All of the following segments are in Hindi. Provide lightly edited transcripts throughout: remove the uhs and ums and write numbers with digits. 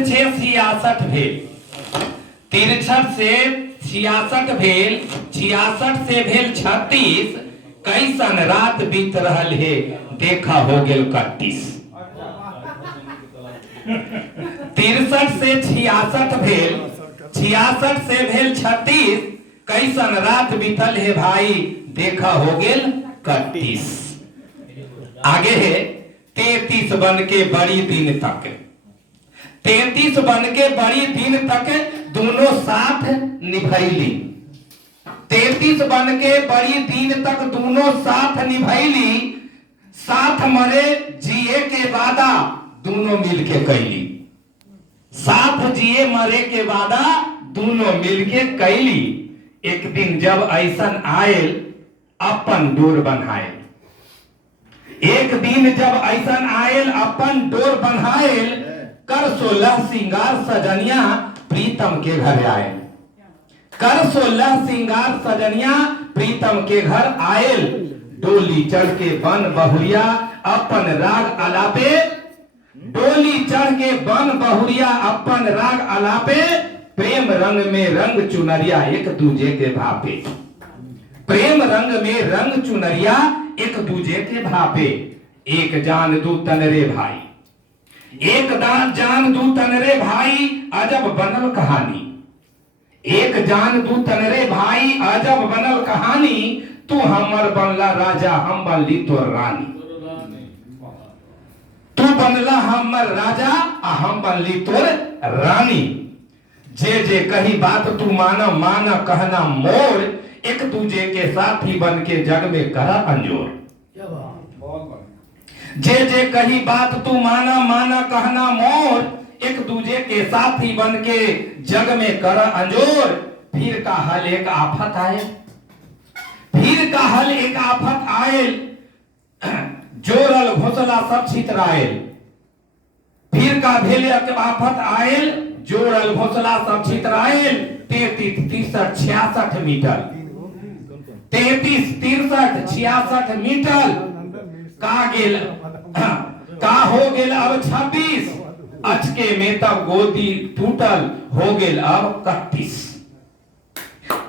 छे 66 भेल, 63 से 66 भेल, 66 से भेल 36, कैसन रात बीत रहल है, देखा हो गेल 31। 63 से 66 भेल, 66 से भेल 36, कैसन रात बीतल है भाई, देखा हो गेल 31। आगे है 33 बन के बड़ी दिन तक, 33 बन के बड़ी दिन तक दोनों साथ निभैली, 33 बन के बड़ी दिन तक दोनों साथ निभैली, साथ मरे जिए के वादा दोनों मिलके कैली, साथ जिए मरे के वादा दोनों मिलके कैली। एक दिन जब ऐसन आयल अपन डोर बन्हायल, एक दिन जब ऐसन आयल अपन डोर बन्हायल, कर 16 सिंगार सजनिया प्रीतम के घर आयल, कर 16 सिंगार सजनिया प्रीतम के घर आयल, डोली चढ़ के बन बहुरिया अपन राग अलापे, डोली चढ़ के बन बहुरिया अपन राग अलापे, प्रेम रंग में रंग चुनरिया एक दूजे के भापे, प्रेम रंग में रंग चुनरिया एक दूजे के भापे। एक जान दू तन रे भाई, एक जान दू तन रे भाई, अजब बनल कहानी, एक जान दू तन रे भाई, अजब बनल कहानी, तू हमर बनला राजा हम बनली तोर रानी, तू बनला हमर राजा आ हम बनली तोर रानी। जे जे कही बात तू माना माना कहना मोर, एक दूजे के साथी बन के जग में करा अंजोर, जे जे कही बात तू माना माना कहना मोर, एक दूजे के साथी बन के जग में करा अंजोर। फिर का हल एक आफत आए, फिर का हल एक आफत आयल, जोरल घोसला सब छितरायल, फिर का भेल एक आफत आयल, जोड़ल घोसला सब छितरायल, 33 63 66 मीटर, 33 63 66 मीटर का गेल, का हो गेल अब 26, अचके में तब गोदी टूटल हो गेल अब 31,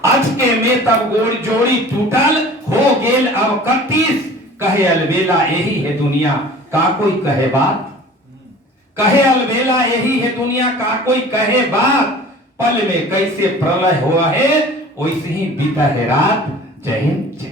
अचके में तब गोड़ी जोड़ी टूटल हो गेल अब 31। कहे अलबेला यही है दुनिया का कोई कहे बात, कहे अलबेला यही है दुनिया का कोई कहे बात, पल में कैसे प्रलय हुआ है वैसे ही बीता है रात। जय हिंद।